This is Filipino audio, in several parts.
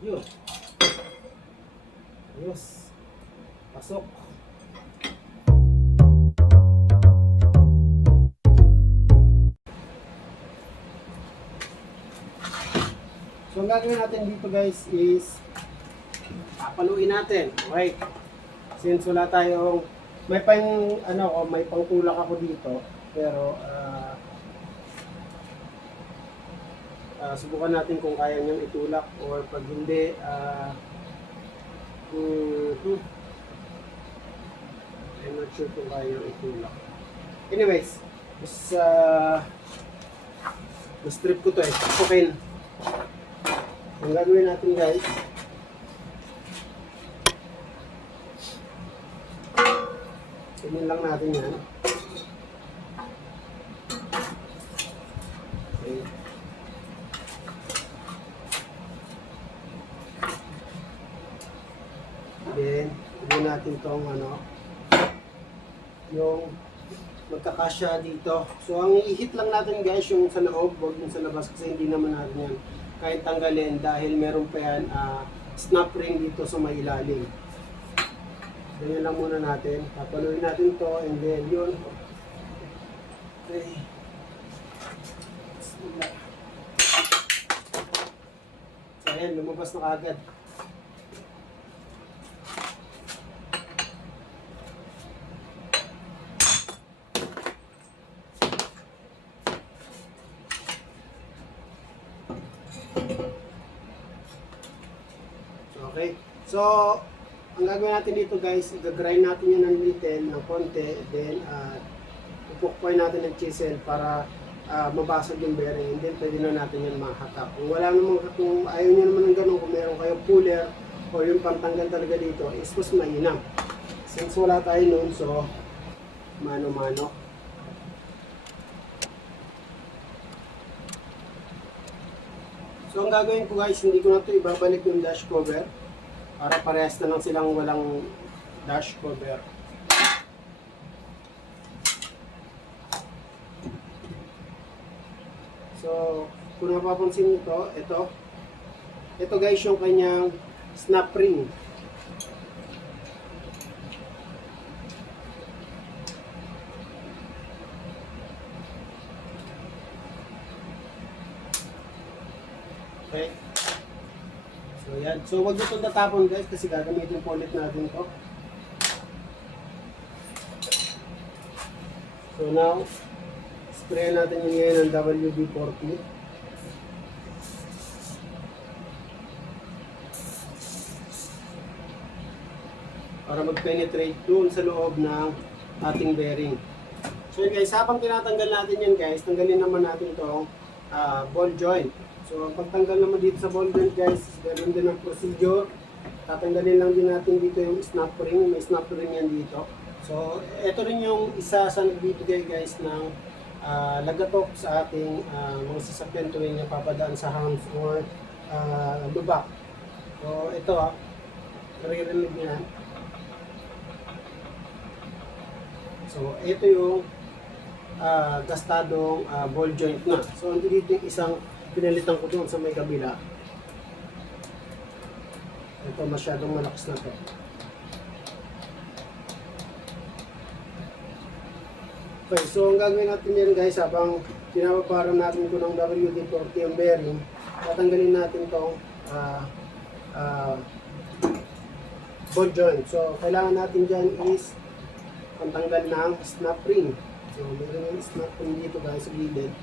Yun. Ayos. Pasok. So, ang gagawin natin dito guys is papaluin natin. Okay. Since wala tayong may pangtulak ako dito, pero subukan natin kung kaya niyang itulak or pag hindi, I'm not sure kung kaya niyang itulak. Anyways, mas trip ko to eh. Okay na. Ang gagawin natin guys, inin lang natin yan. Okay. Then, gawin natin tong yung magkakasya dito. So, ang i-hit lang natin guys yung sa loob, huwag yung sa labas kasi hindi naman natin yan kahit tanggalin dahil meron pa yan snap ring dito sa may ilalim. Ganyan lang muna natin. Papaluin natin to and then yun. Okay. So, ayan, lumabas na kagad. Okay. So, ang gagawin natin dito guys, i-grind natin yan ng little, ng konti, then ipukpoy natin ng chisel para mabasag yung bearing, and then pwede na natin yan mahatak. Kung ayaw nyo naman ng ganun, kung meron kayong puller o yung pantanggal talaga dito, is mas mainam. Since wala tayo nun, so mano-mano. So ang gagawin ko guys, hindi ko na ito ibabalik yung dash cover para parehas na lang silang walang dash cover. So kung napapansin nyo ito guys yung kanyang snap ring. Okay. So yan. So wag itong tatapon guys kasi gagamitin po ulit natin to. So now, spray natin yun ngayon ng WD-40. Para mag-penetrate doon sa loob ng ating bearing. So yun guys, habang tinatanggal natin yan guys, tanggalin naman natin itong ball joint. So, ang pagtanggal naman dito sa ball joint guys, ganoon din ang procedure. Tatanggalin lang din natin dito yung snap ring. May snap ring yan dito. So, ito rin yung isa sa nagbibigay guys ng lagatok sa ating mga sasakyan tuwing napapadaan sa hams or lubak. So, ito naririnig niyan. So, ito yung gastadong ball joint na. So, ando dito yung isang pinalitan ko doon sa may kabila. Ito masyadong malakas na to. Okay, so ang gagawin natin yan guys, habang pinapaparan natin ko ng WD-40 yung bearing, tatanggalin natin tong ball joint. So kailangan natin dyan is pantanggal ng snap ring. So meron yung snap ring dito guys sa gilid.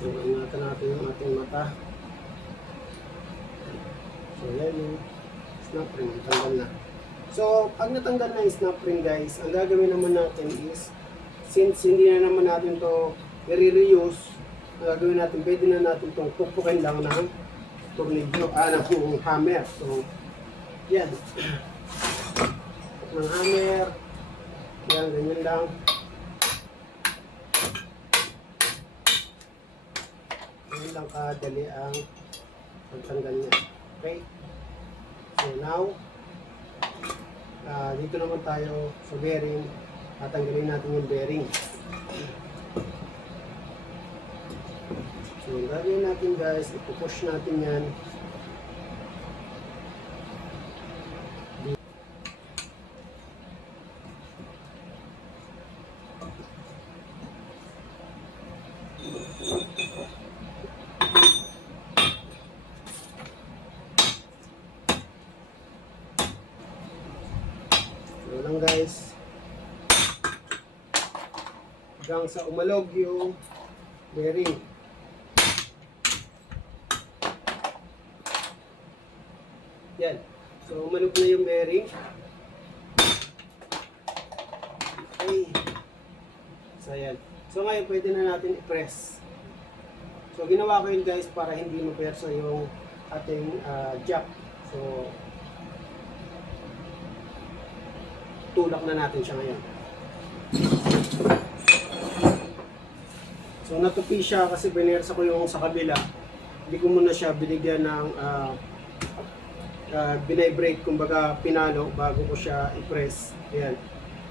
So, ingatan natin yung ating mata. So, yan yung snap ring. Tanggal na. So, pag natanggal na yung snap ring guys, ang gagawin naman natin is, since hindi na naman natin to i-reuse, ang gagawin natin, pwede na natin itong pupukin lang ng tornilyo, ng hammer. So, yan. Ng hammer. Yan, ganyan lang. Ganyan lang kadali ang pagtanggal niya. Okay? So now, dito naman tayo sa bearing. tatanggalin natin yung bearing. So yung gagawin natin guys, ipupush natin yan. So lang guys, hanggang sa umalog yung bearing. Yan. So umalog na yung bearing. Okay. So yan. So ngayon pwede na natin i-press. So ginawa ko yun guys para hindi mapersa yung ating jack. So tulak na natin siya ngayon. So natupi siya kasi binersa ko yung sa kabila. Hindi ko muna siya binigyan ng binibrate, kumbaga pinalo bago ko siya i-press. Ayan.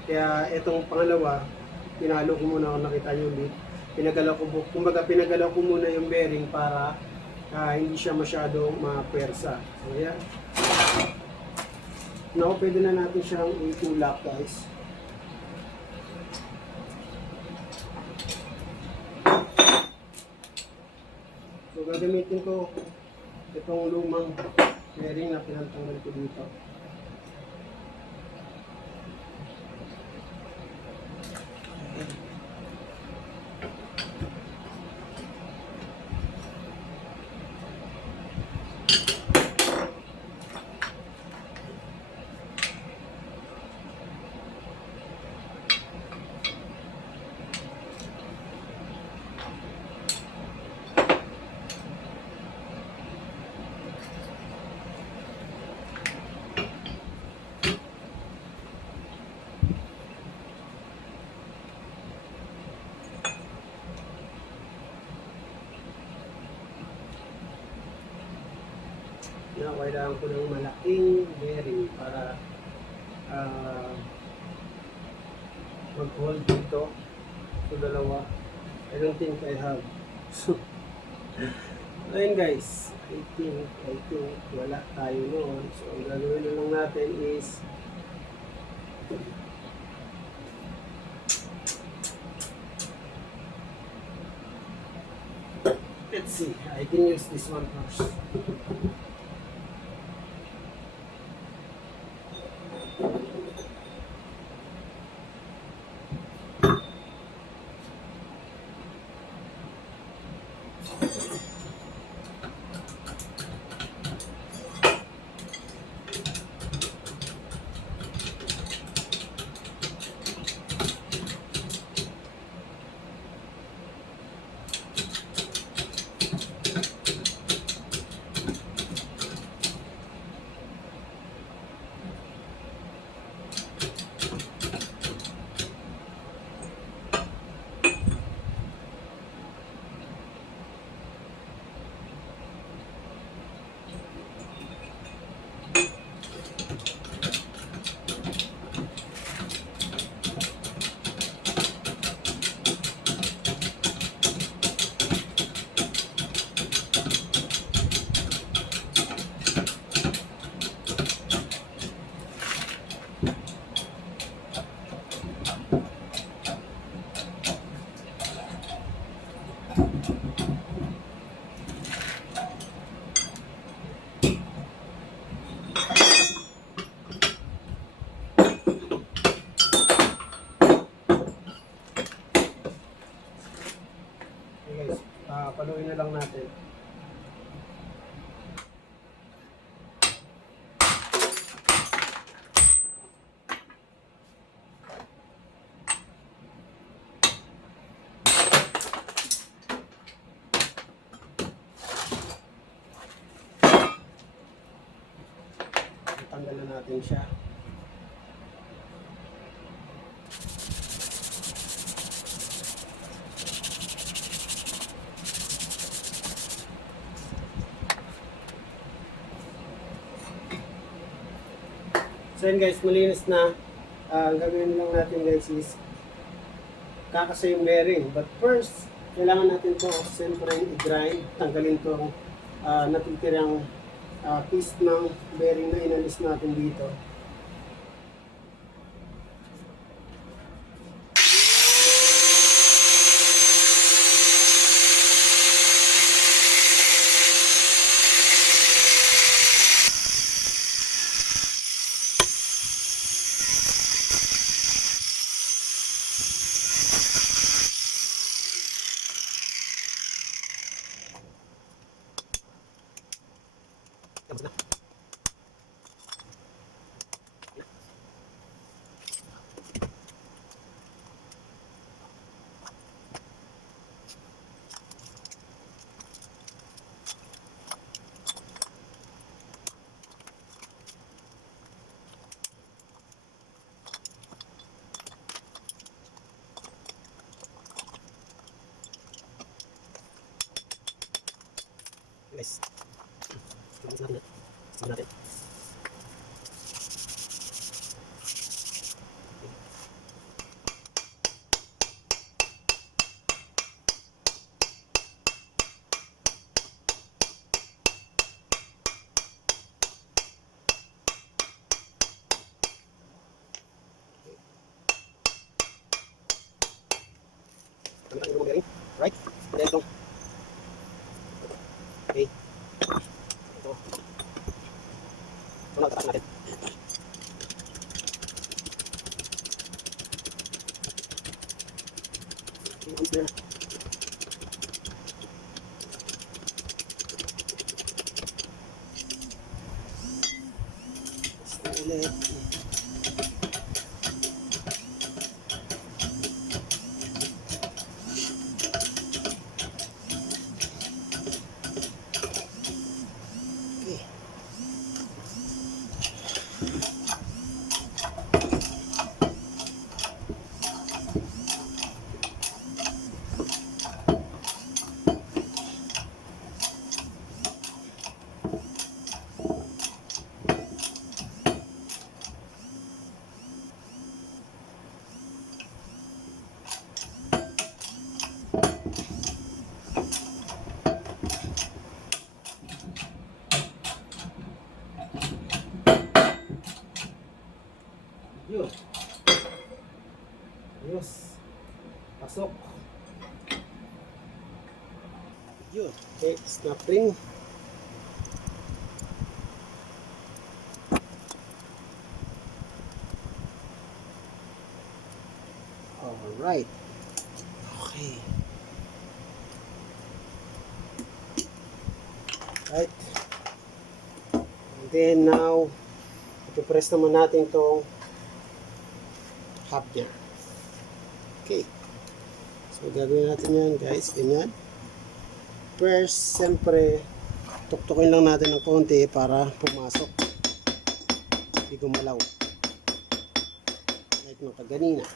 Kaya itong pangalawa, pinalo ko muna kung nakita nyo ulit. Pinagalaw ko muna yung bearing para hindi siya masyadong mapersa. So ayan. Now, pwede na natin siyang itulak guys. So gagamitin ko itong lumang bearing na pinatanggal ko dito. Na kailangan ko ng malaking bearing para mag-hold dito. So dalawa. I don't think I have. So ayun guys, I think wala tayo noon. So ang gagawin na lang natin is let's see, I can use this one first. Paluin na lang natin. Tanggalan natin siya. So yun guys, malinis na. Ang gagawin lang natin guys is kakasa yung bearing. But first, kailangan natin to siyempre i-grind, tanggalin tong natitirang piece ng bearing na inalis natin dito. Tapos na. Guys, tapos natin na. Tapos natin. Kami ang bearing. Right? Then itong. Okay. Ito. So, nagtatak natin. Once there. Basta ulit. Yun. Ayos. Pasok. Yun. Okay, snap ring. Alright. Okay. Right. And then now, ipipress naman natin itong hub niya. Okay. So, gagawin natin yan guys. Ganyan. First, siyempre, tuktukin lang natin ng konti para pumasok. Hindi gumalaw. Like nung kaganina.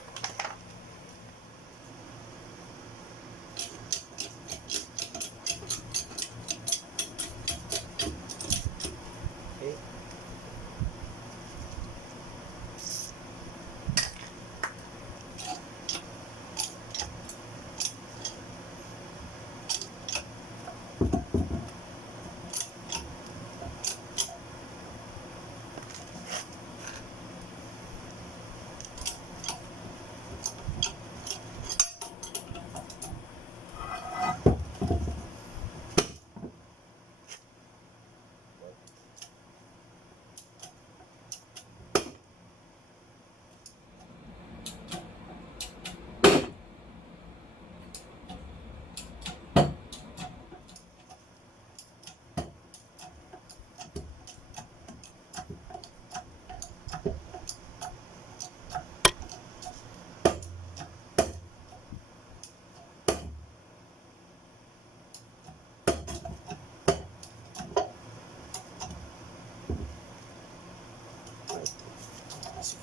Okay.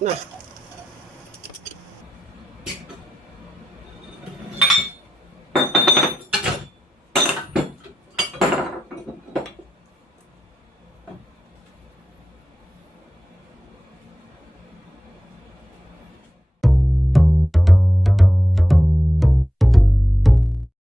Na.